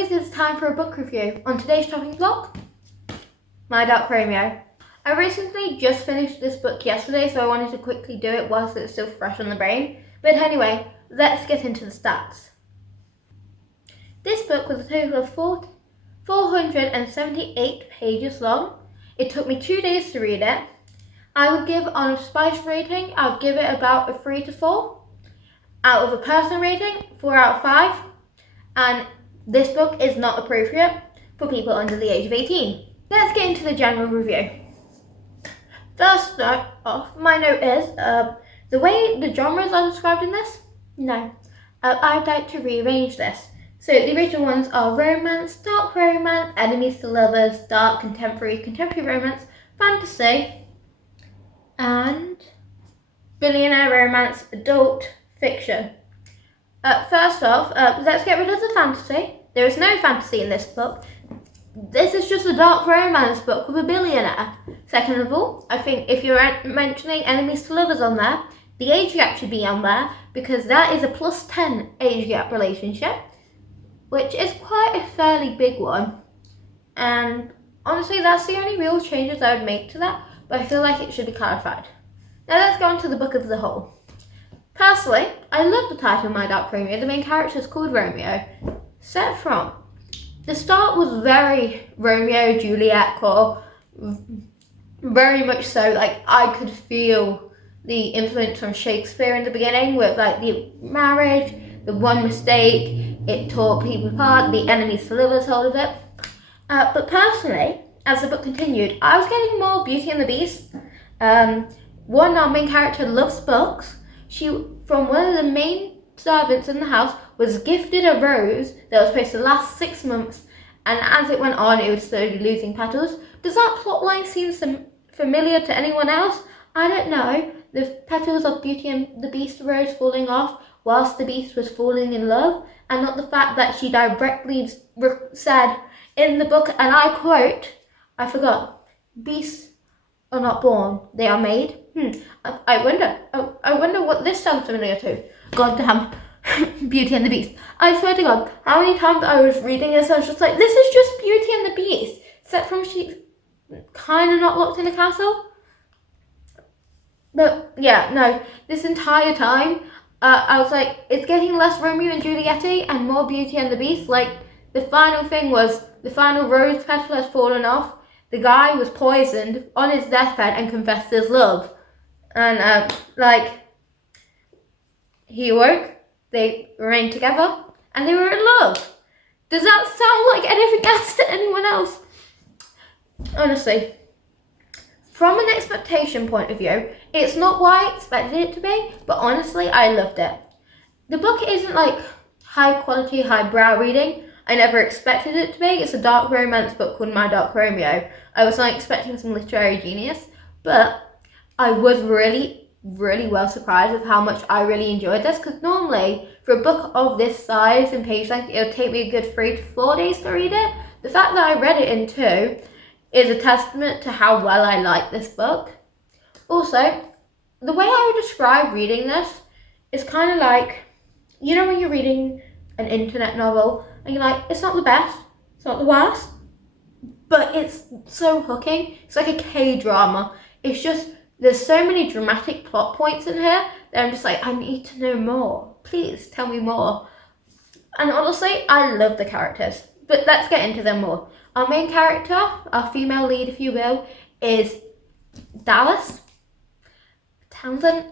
boys, it's time for a book review. On today's chopping block, My Dark Romeo. I recently just finished this book yesterday, so I wanted to quickly do it whilst it's still fresh on the brain. But anyway, let's get into the stats. This book was a total of 478 pages long. It took me 2 days to read it. I would give on a spice rating, I would give it about a 3 to 4. Out of a person rating, 4 out of 5. And this book is not appropriate for people under the age of 18. Let's get into the general review. First off, my note is, the way the genres are described in this, no. I'd like to rearrange this. So the original ones are romance, dark romance, enemies to lovers, dark, contemporary romance, fantasy, and billionaire romance, adult fiction. First off, let's get rid of the fantasy. There is no fantasy in this book. This is just a dark romance book with a billionaire. Second of all, I think if you're mentioning enemies to lovers on there, the age gap should be on there because that is a +10 age gap relationship, which is quite a fairly big one. And honestly, that's the only real changes I would make to that, but I feel like it should be clarified. Now let's go on to the book as a whole. Personally, I love the title My Dark Romeo. The main character is called Romeo. Set from the start was very Romeo Juliet core, very much so. Like I could feel the influence from Shakespeare in the beginning with like the marriage, the one mistake, it tore people apart, the enemies to lovers hold of it. But personally, as the book continued, I was getting more Beauty and the Beast. Our main character loves books. She, from one of the main servants in the house, was gifted a rose that was supposed to last 6 months, and as it went on, it was slowly losing petals. Does that plotline seem familiar to anyone else? I don't know. The petals of Beauty and the Beast rose falling off whilst the Beast was falling in love, and not the fact that she directly said in the book, and I quote, I forgot, beasts are not born, they are made. I wonder what this sounds familiar to. Goddamn Beauty and the Beast. I swear to God, how many times I was reading this, I was just like, this is just Beauty and the Beast, except from she's kind of not locked in a castle. But yeah, no, this entire time, I was like, it's getting less Romeo and Juliet and more Beauty and the Beast. Like, the final thing was, the final rose petal has fallen off. The guy was poisoned on his deathbed and confessed his love. And, he awoke, they remained together, and they were in love. Does that sound like anything else to anyone else? Honestly, from an expectation point of view, it's not what I expected it to be, but honestly, I loved it. The book isn't like high quality, highbrow reading. I never expected it to be. It's a dark romance book called My Dark Romeo. I was not expecting some literary genius, but I was really well surprised with how much I really enjoyed this, because normally for a book of this size and page length, it would take me a good 3 to 4 days to read it. The fact that I read it in 2 is a testament to how well I like this book. Also, the way I would describe reading this is kind of like, you know when you're reading an internet novel and you're like, it's not the best, it's not the worst, but it's so hooking. It's like a K-drama. It's just, there's so many dramatic plot points in here that I'm just like, I need to know more. Please tell me more. And honestly, I love the characters. But let's get into them more. Our main character, our female lead if you will, is Dallas Townsend.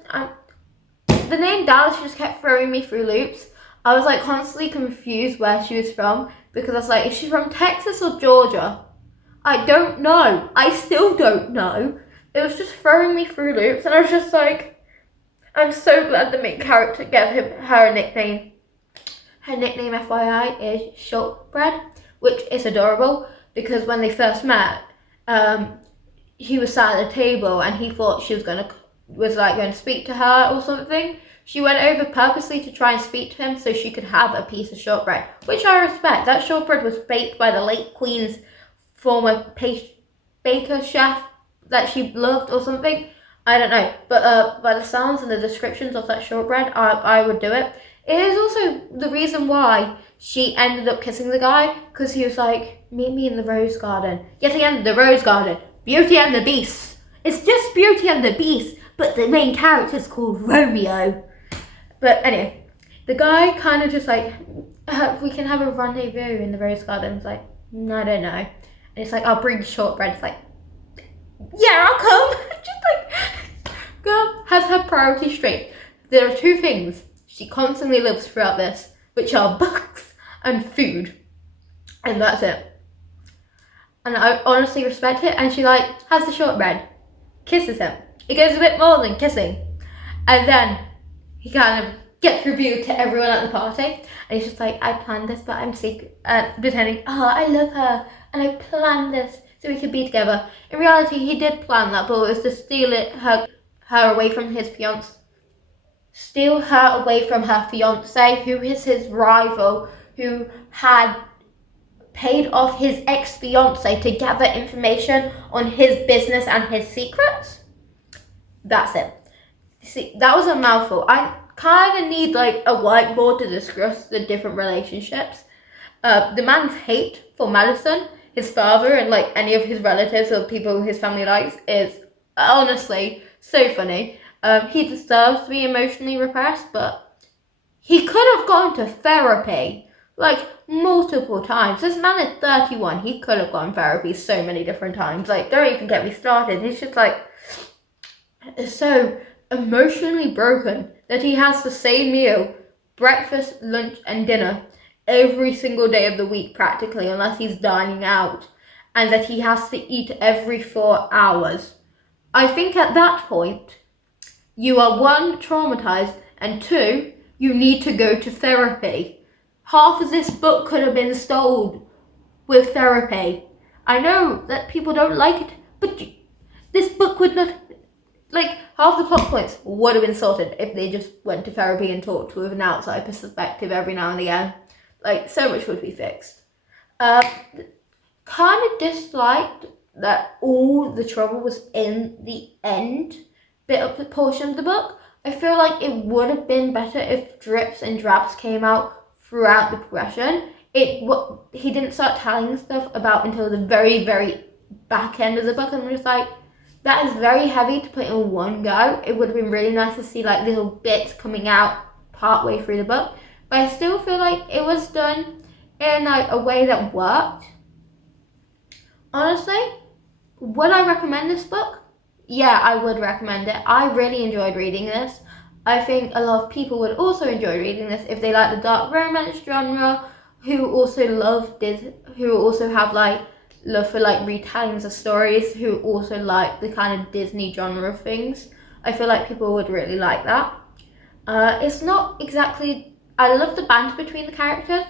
The name Dallas just kept throwing me through loops. I was like constantly confused where she was from, because I was like, is she from Texas or Georgia? I don't know. I still don't know. It was just throwing me through loops, and I was just like, I'm so glad the main character gave her a nickname. Her nickname, FYI, is Shortbread, which is adorable, because when they first met, he was sat at a table and he thought she was going to speak to her or something. She went over purposely to try and speak to him so she could have a piece of shortbread, which I respect. That shortbread was baked by the late Queen's former baker chef that she loved or something. I don't know, but by the sounds and the descriptions of that shortbread, I would do it. It is also the reason why she ended up kissing the guy because he was like, meet me in the rose garden. Yet again, the rose garden. Beauty and the Beast. It's just Beauty and the Beast, but the main character is called Romeo. But anyway, the guy kind of just like, we can have a rendezvous in the rose garden. It's like, no, I don't know. And it's like, I'll bring shortbread. It's like, yeah, I'll come. Just like, girl has her priorities straight. There are two things she constantly loves throughout this, which are books and food. And that's it. And I honestly respect it. And she like has the shortbread, kisses him. It goes a bit more than kissing. And then he kind of gets revealed to everyone at the party. And he's just like, I planned this, but I'm secret, pretending, oh, I love her. And I planned this so we could be together. In reality, he did plan that, but it was to steal her away from his fiance. Steal her away from her fiance, who is his rival, who had paid off his ex-fiance to gather information on his business and his secrets. That's it. See, that was a mouthful. I kind of need like a whiteboard to discuss the different relationships. The man's hate for Madison, his father, and like any of his relatives or people his family likes is honestly so funny. He deserves to be emotionally repressed, but he could have gone to therapy like multiple times. This man is 31. He could have gone therapy so many different times. Like, don't even get me started. He's just like so emotionally broken that he has the same meal, breakfast, lunch, and dinner every single day of the week practically, unless he's dining out, and that he has to eat every 4 hours. I think at that point, you are one, traumatized, and two, you need to go to therapy. Half of this book could have been sold with therapy. I know that people don't like it, but this book would not, like, half the plot points would have been sorted if they just went to therapy and talked with an outside perspective every now and again. Like, so much would be fixed. Kind of disliked that all the trouble was in the end bit of the portion of the book. I feel like it would have been better if drips and drabs came out throughout the progression. He didn't start telling stuff about until the very, very back end of the book. I'm just like, that is very heavy to put in one go. It would have been really nice to see like little bits coming out partway through the book. But I still feel like it was done in like a way that worked. Honestly, would I recommend this book? Yeah, I would recommend it. I really enjoyed reading this. I think a lot of people would also enjoy reading this if they like the dark romance genre, who also have like love for like retellings of stories, who also like the kind of Disney genre of things. I feel like people would really like that. It's not exactly, I love the banter between the characters.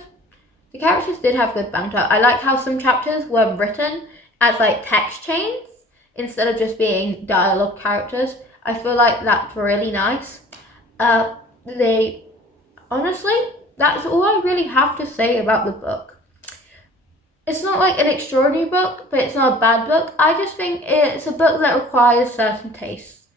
The characters did have good banter. I like how some chapters were written as like text chains instead of just being dialogue characters. I feel like that's really nice. Honestly, that's all I really have to say about the book. It's not like an extraordinary book, but it's not a bad book. I just think it's a book that requires certain tastes.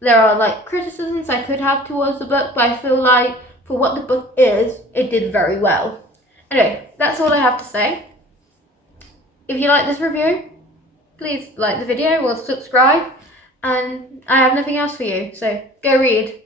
There are like criticisms I could have towards the book, but I feel like for what the book is, it did very well. Anyway, that's all I have to say. If you like this review, please like the video or subscribe. And I have nothing else for you, so go read.